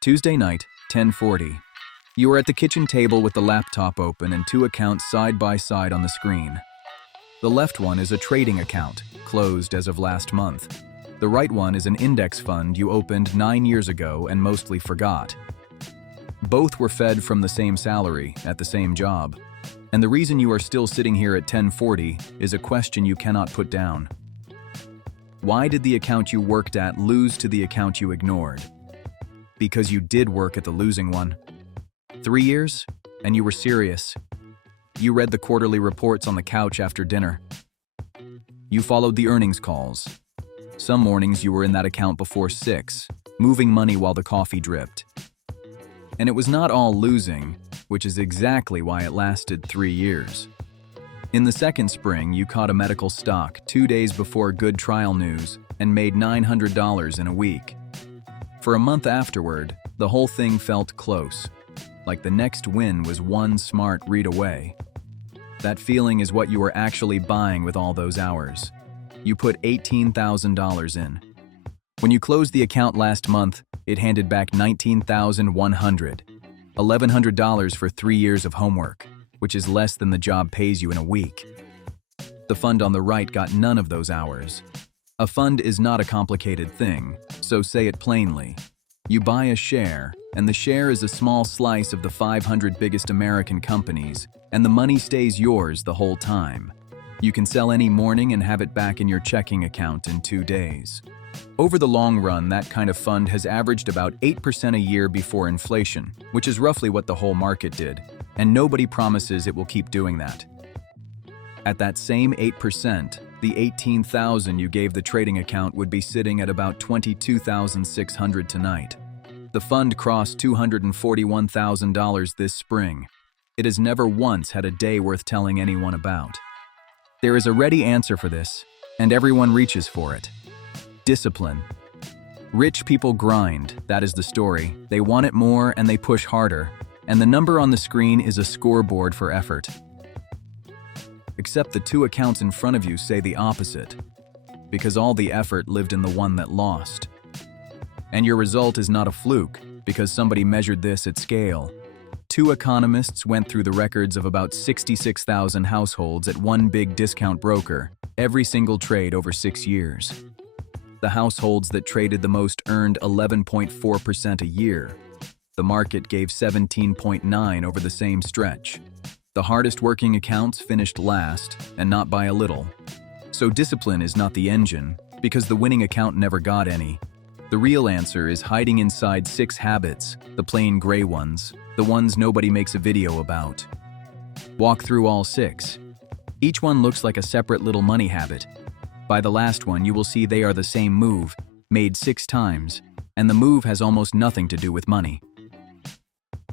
Tuesday night, 10:40. You are at the kitchen table with the laptop open and two accounts side by side on the screen. The left one is a trading account, closed as of last month. The right one is an index fund you opened 9 years ago and mostly forgot. Both were fed from the same salary at the same job. And the reason you are still sitting here at 10:40 is a question you cannot put down. Why did the account you worked at lose to the account you ignored? Because you did work at the losing one. 3 years, and you were serious. You read the quarterly reports on the couch after dinner. You followed the earnings calls. Some mornings you were in that account before 6, moving money while the coffee dripped. And it was not all losing, which is exactly why it lasted 3 years. In the second spring, you caught a medical stock 2 days before good trial news and made $900 in a week. For a month afterward, the whole thing felt close, like the next win was one smart read away. That feeling is what you were actually buying with all those hours. You put $18,000 in. When you closed the account last month, it handed back $19,100, $1,100 for 3 years of homework, which is less than the job pays you in a week. The fund on the right got none of those hours. A fund is not a complicated thing, so say it plainly. You buy a share, and the share is a small slice of the 500 biggest American companies, and the money stays yours the whole time. You can sell any morning and have it back in your checking account in 2 days. Over the long run, that kind of fund has averaged about 8% a year before inflation, which is roughly what the whole market did, and nobody promises it will keep doing that. At that same 8%, the $18,000 you gave the trading account would be sitting at about $22,600 tonight. The fund crossed $241,000 this spring. It has never once had a day worth telling anyone about. There is a ready answer for this, and everyone reaches for it. Discipline. Rich people grind, that is the story. They want it more and they push harder, and the number on the screen is a scoreboard for effort. Except the two accounts in front of you say the opposite, because all the effort lived in the one that lost. And your result is not a fluke, because somebody measured this at scale. 2 economists went through the records of about 66,000 households at one big discount broker, every single trade over 6 years. The households that traded the most earned 11.4% a year. The market gave 17.9% over the same stretch. The hardest working accounts finished last, and not by a little. So discipline is not the engine, because the winning account never got any. The real answer is hiding inside 6 habits, the plain gray ones, the ones nobody makes a video about. Walk through all 6. Each one looks like a separate little money habit. By the last one, you will see they are the same move, made 6 times, and the move has almost nothing to do with money.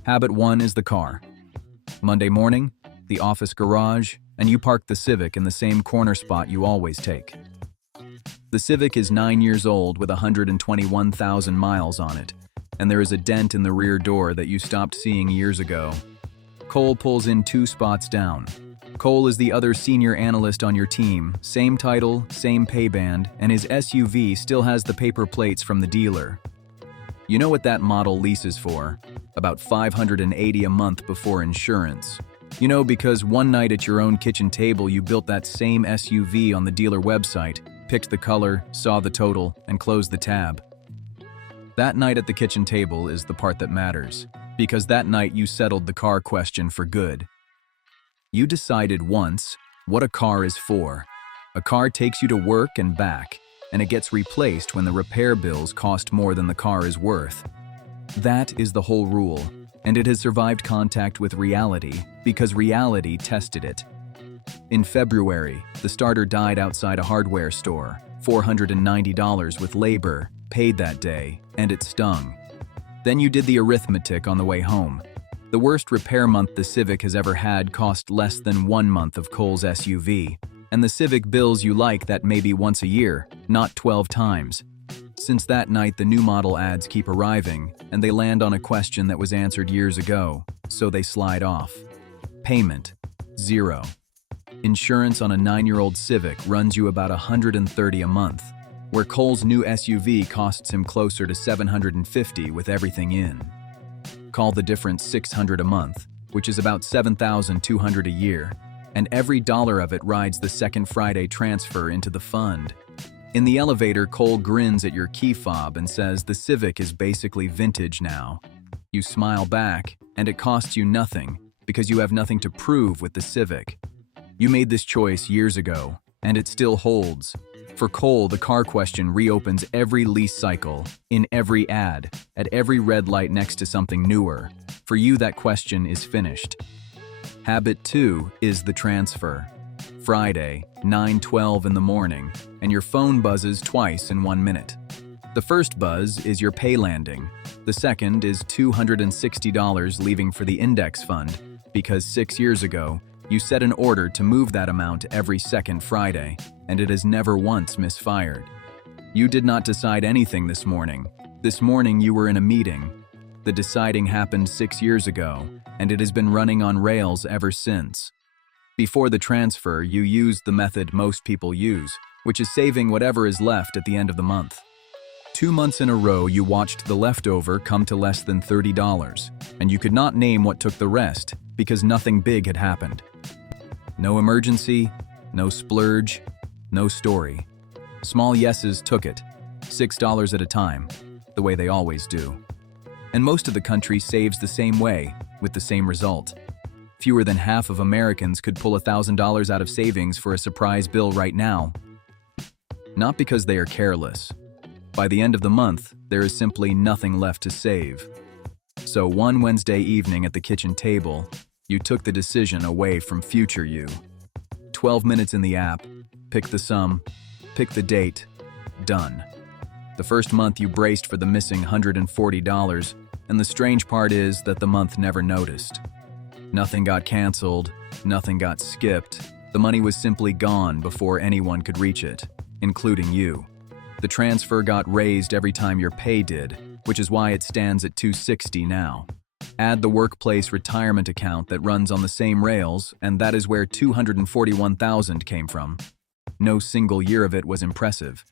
Habit 1 is the car. Monday morning, the office garage, and you park the Civic in the same corner spot you always take. The Civic is 9 years old with 121,000 miles on it, and there is a dent in the rear door that you stopped seeing years ago. Cole pulls in 2 spots down. Cole is the other senior analyst on your team, same title, same pay band, and his SUV still has the paper plates from the dealer. You know what that model leases for? About $580 a month before insurance. You know, because one night at your own kitchen table you built that same SUV on the dealer website, picked the color, saw the total, and closed the tab. That night at the kitchen table is the part that matters, because that night you settled the car question for good. You decided once what a car is for. A car takes you to work and back, and it gets replaced when the repair bills cost more than the car is worth. That is the whole rule, and it has survived contact with reality because reality tested it. In February, the starter died outside a hardware store, $490 with labor, paid that day, and it stung. Then you did the arithmetic on the way home. The worst repair month the Civic has ever had cost less than 1 month of Cole's SUV, and the Civic bills you like that maybe once a year, not 12 times. Since that night, the new model ads keep arriving, and they land on a question that was answered years ago, so they slide off. Payment, 0. Insurance on a 9-year-old Civic runs you about $130 a month. where Cole's new SUV costs him closer to $750 with everything in. Call the difference $600 a month, which is about $7,200 a year, and every dollar of it rides the second Friday transfer into the fund. In the elevator, Cole grins at your key fob and says the Civic is basically vintage now. You smile back, and it costs you nothing because you have nothing to prove with the Civic. You made this choice years ago, and it still holds. For Cole, the car question reopens every lease cycle, in every ad, at every red light next to something newer. For you, that question is finished. Habit 2 is the transfer. Friday, 9:12 in the morning, and your phone buzzes twice in 1 minute. The first buzz is your pay landing. The second is $260 leaving for the index fund, because 6 years ago, you set an order to move that amount every second Friday, and it has never once misfired. You did not decide anything this morning. This morning you were in a meeting. The deciding happened 6 years ago, and it has been running on rails ever since. Before the transfer, you used the method most people use, which is saving whatever is left at the end of the month. 2 months in a row, you watched the leftover come to less than $30, and you could not name what took the rest because nothing big had happened. No emergency, no splurge, no story. Small yeses took it, $6 at a time, the way they always do. And most of the country saves the same way, with the same result. Fewer than half of Americans could pull $1,000 out of savings for a surprise bill right now. Not because they are careless. By the end of the month, there is simply nothing left to save. So one Wednesday evening at the kitchen table, you took the decision away from future you. 12 minutes in the app, pick the sum, pick the date, done. The first month you braced for the missing $140, and the strange part is that the month never noticed. Nothing got canceled, nothing got skipped. The money was simply gone before anyone could reach it, including you. The transfer got raised every time your pay did, which is why it stands at $260 now. Add the workplace retirement account that runs on the same rails, and that is where $241,000 came from. No single year of it was impressive.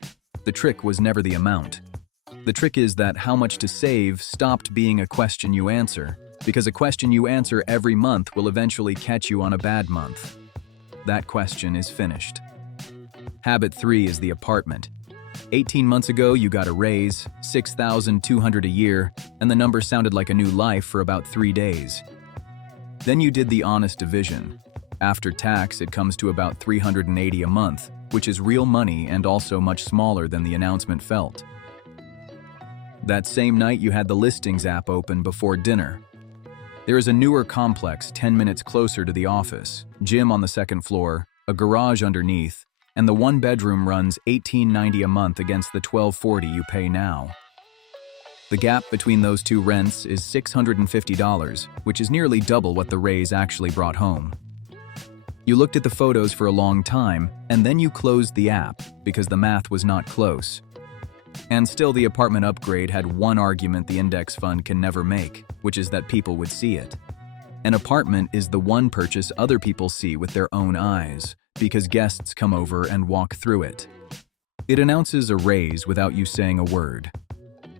The trick was never the amount. The trick is that how much to save stopped being a question you answer, because a question you answer every month will eventually catch you on a bad month. That question is finished. Habit 3 is the apartment. 18 months ago, you got a raise, $6,200 a year, and the number sounded like a new life for about 3 days. Then you did the honest division. After tax, it comes to about $380 a month, which is real money and also much smaller than the announcement felt. That same night, you had the listings app open before dinner. There is a newer complex 10 minutes closer to the office, gym on the second floor, a garage underneath, and the one bedroom runs $1,890 a month against the $1,240 you pay now. The gap between those two rents is $650, which is nearly double what the raise actually brought home. You looked at the photos for a long time, and then you closed the app because the math was not close. And still, the apartment upgrade had one argument the index fund can never make, which is that people would see it. An apartment is the one purchase other people see with their own eyes, because guests come over and walk through it. It announces a raise without you saying a word.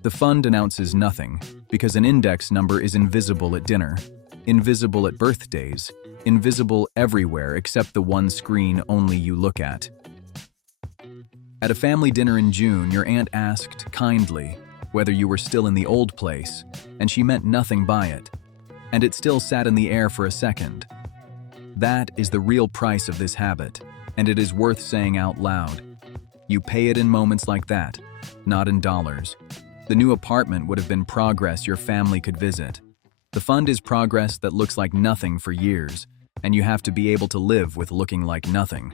The fund announces nothing, because an index number is invisible at dinner, invisible at birthdays, invisible everywhere except the one screen only you look at. At a family dinner in June, your aunt asked kindly whether you were still in the old place, and she meant nothing by it, and it still sat in the air for a second. That is the real price of this habit, and it is worth saying out loud. You pay it in moments like that, not in dollars. The new apartment would have been progress your family could visit. The fund is progress that looks like nothing for years, and you have to be able to live with looking like nothing.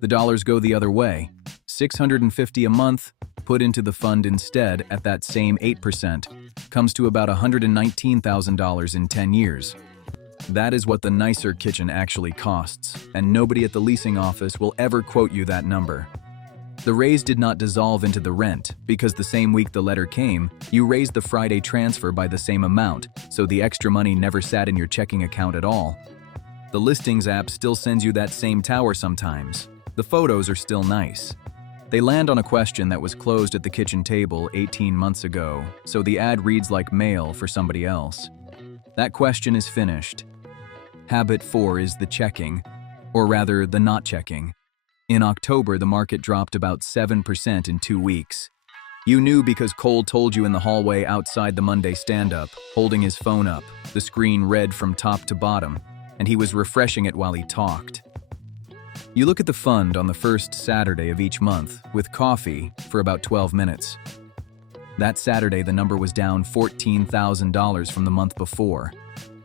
The dollars go the other way. $650 a month, put into the fund instead at that same 8%, comes to about $119,000 in 10 years. That is what the nicer kitchen actually costs, and nobody at the leasing office will ever quote you that number. The raise did not dissolve into the rent, because the same week the letter came, you raised the Friday transfer by the same amount, so the extra money never sat in your checking account at all. The listings app still sends you that same tower sometimes. The photos are still nice. They land on a question that was closed at the kitchen table 18 months ago, so the ad reads like mail for somebody else. That question is finished. Habit 4 is the checking, or rather, the not checking. In October, the market dropped about 7% in 2 weeks. You knew because Cole told you in the hallway outside the Monday stand-up, holding his phone up, the screen red from top to bottom, and he was refreshing it while he talked. You look at the fund on the first Saturday of each month, with coffee, for about 12 minutes. That Saturday, the number was down $14,000 from the month before.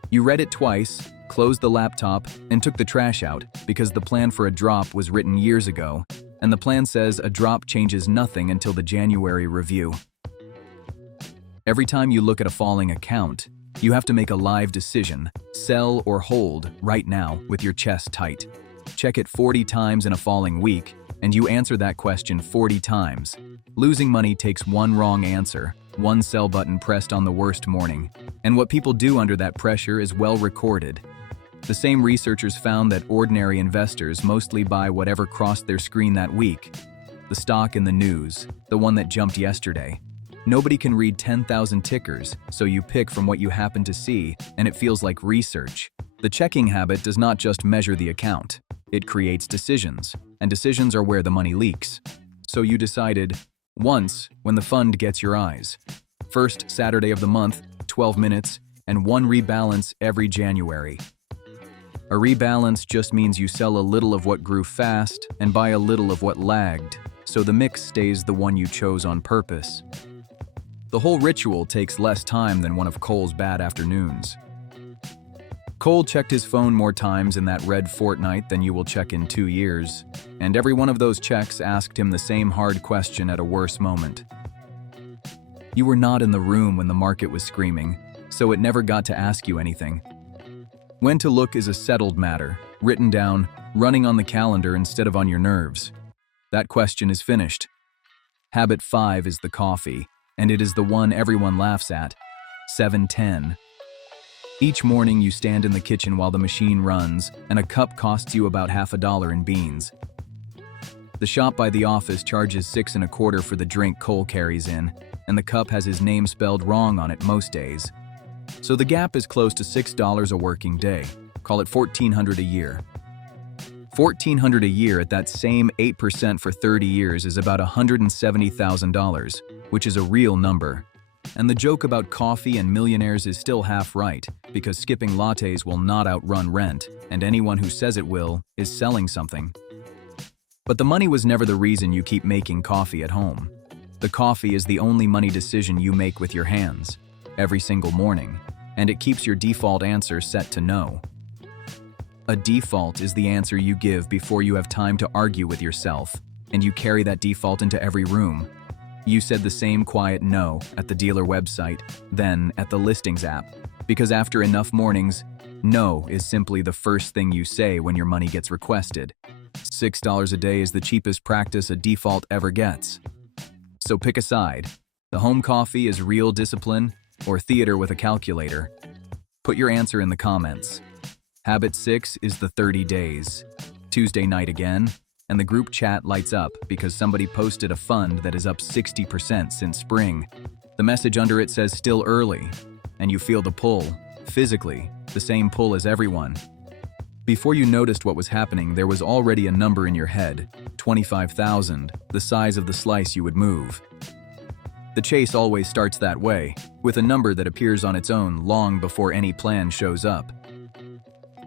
You read it twice, closed the laptop, and took the trash out because the plan for a drop was written years ago, and the plan says a drop changes nothing until the January review. Every time you look at a falling account, you have to make a live decision, sell or hold right now with your chest tight. Check it 40 times in a falling week, and you answer that question 40 times. Losing money takes one wrong answer, one sell button pressed on the worst morning, and what people do under that pressure is well recorded. The same researchers found that ordinary investors mostly buy whatever crossed their screen that week. The stock in the news, the one that jumped yesterday. Nobody can read 10,000 tickers, so you pick from what you happen to see, and it feels like research. The checking habit does not just measure the account. It creates decisions, and decisions are where the money leaks. So you decided, once, when the fund gets your eyes. First Saturday of the month, 12 minutes, and one rebalance every January. A rebalance just means you sell a little of what grew fast and buy a little of what lagged, so the mix stays the one you chose on purpose. The whole ritual takes less time than one of Cole's bad afternoons. Cole checked his phone more times in that red fortnight than you will check in 2 years, and every one of those checks asked him the same hard question at a worse moment. You were not in the room when the market was screaming, so it never got to ask you anything. When to look is a settled matter, written down, running on the calendar instead of on your nerves. That question is finished. Habit 5 is the coffee, and it is the one everyone laughs at. 7:10. Each morning you stand in the kitchen while the machine runs, and a cup costs you about $50 in beans. The shop by the office charges $6.25 for the drink Cole carries in, and the cup has his name spelled wrong on it most days. So the gap is close to $6 a working day. Call it $1,400 a year. $1,400 a year at that same 8% for 30 years is about $170,000, which is a real number. And the joke about coffee and millionaires is still half right, because skipping lattes will not outrun rent, and anyone who says it will is selling something. But the money was never the reason you keep making coffee at home. The coffee is the only money decision you make with your hands, every single morning, and it keeps your default answer set to no. A default is the answer you give before you have time to argue with yourself, and you carry that default into every room. You said the same quiet no at the dealer website, then at the listings app, because after enough mornings, no is simply the first thing you say when your money gets requested. $6 a day is the cheapest practice a default ever gets. So pick a side. The home coffee is real discipline, or theater with a calculator. Put your answer in the comments. Habit 6 is the 30 days. Tuesday night again, and the group chat lights up because somebody posted a fund that is up 60% since spring. The message under it says still early, and you feel the pull, physically, the same pull as everyone. Before you noticed what was happening, there was already a number in your head, 25,000, the size of the slice you would move. The chase always starts that way, with a number that appears on its own long before any plan shows up.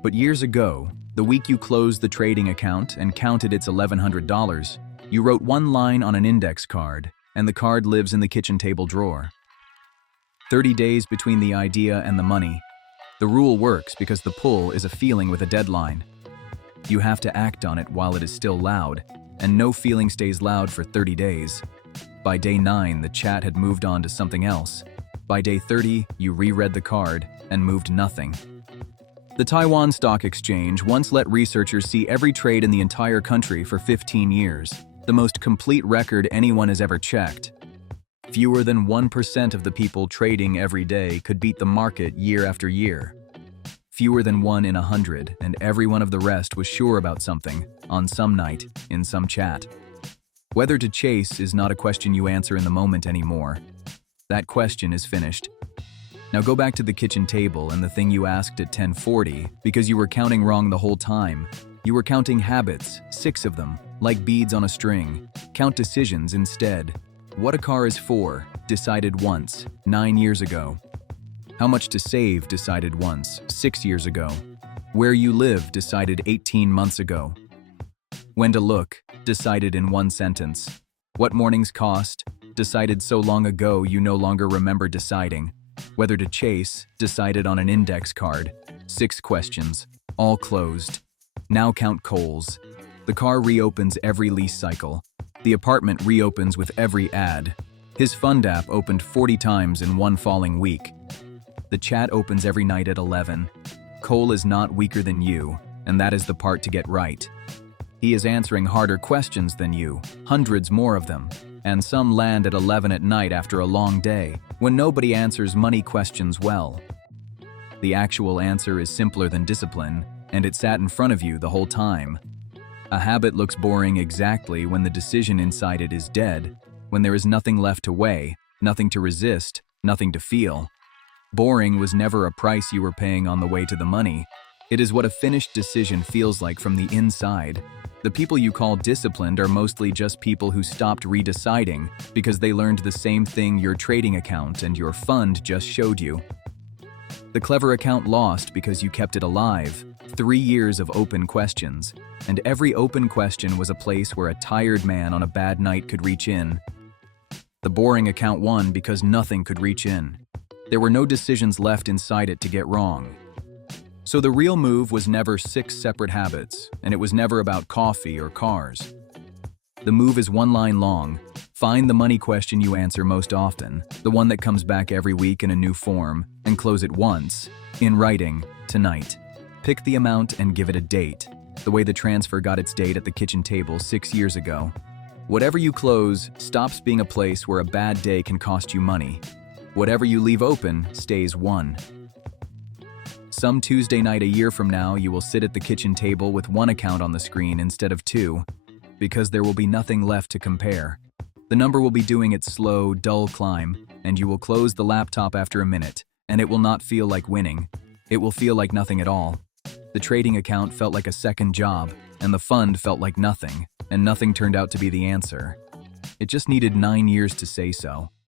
But years ago, the week you closed the trading account and counted its $1,100, you wrote one line on an index card, and the card lives in the kitchen table drawer. 30 days between the idea and the money. The rule works because the pull is a feeling with a deadline. You have to act on it while it is still loud, and no feeling stays loud for 30 days. By day 9, the chat had moved on to something else. By day 30, you reread the card and moved nothing. The Taiwan Stock Exchange once let researchers see every trade in the entire country for 15 years, the most complete record anyone has ever checked. Fewer than 1% of the people trading every day could beat the market year after year. Fewer than 1 in 100, and every one of the rest was sure about something, on some night, in some chat. Whether to chase is not a question you answer in the moment anymore. That question is finished. Now go back to the kitchen table and the thing you asked at 10:40 because you were counting wrong the whole time. You were counting habits, 6 of them, like beads on a string. Count decisions instead. What a car is for, decided once, 9 years ago. How much to save, decided once, 6 years ago. Where you live, decided 18 months ago. When to look, decided in one sentence. What mornings cost, decided so long ago you no longer remember deciding. Whether to chase, decided on an index card. 6 questions, all closed. Now count Kohl's. The car reopens every lease cycle. The apartment reopens with every ad. His fund app opened 40 times in one falling week. The chat opens every night at 11. Kohl is not weaker than you, and that is the part to get right. He is answering harder questions than you, hundreds more of them, and some land at 11 at night after a long day, when nobody answers money questions well. The actual answer is simpler than discipline, and it sat in front of you the whole time. A habit looks boring exactly when the decision inside it is dead, when there is nothing left to weigh, nothing to resist, nothing to feel. Boring was never a price you were paying on the way to the money. It is what a finished decision feels like from the inside. The people you call disciplined are mostly just people who stopped redeciding because they learned the same thing your trading account and your fund just showed you. The clever account lost because you kept it alive. 3 years of open questions, and every open question was a place where a tired man on a bad night could reach in. The boring account won because nothing could reach in. There were no decisions left inside it to get wrong. So the real move was never 6 separate habits, and it was never about coffee or cars. The move is one line long. Find the money question you answer most often, the one that comes back every week in a new form, and close it once, in writing, tonight. Pick the amount and give it a date, the way the transfer got its date at the kitchen table 6 years ago. Whatever you close stops being a place where a bad day can cost you money. Whatever you leave open stays one. Some Tuesday night a year from now, you will sit at the kitchen table with one account on the screen instead of 2, because there will be nothing left to compare. The number will be doing its slow, dull climb, and you will close the laptop after a minute, and it will not feel like winning. It will feel like nothing at all. The trading account felt like a second job, and the fund felt like nothing, and nothing turned out to be the answer. It just needed 9 years to say so.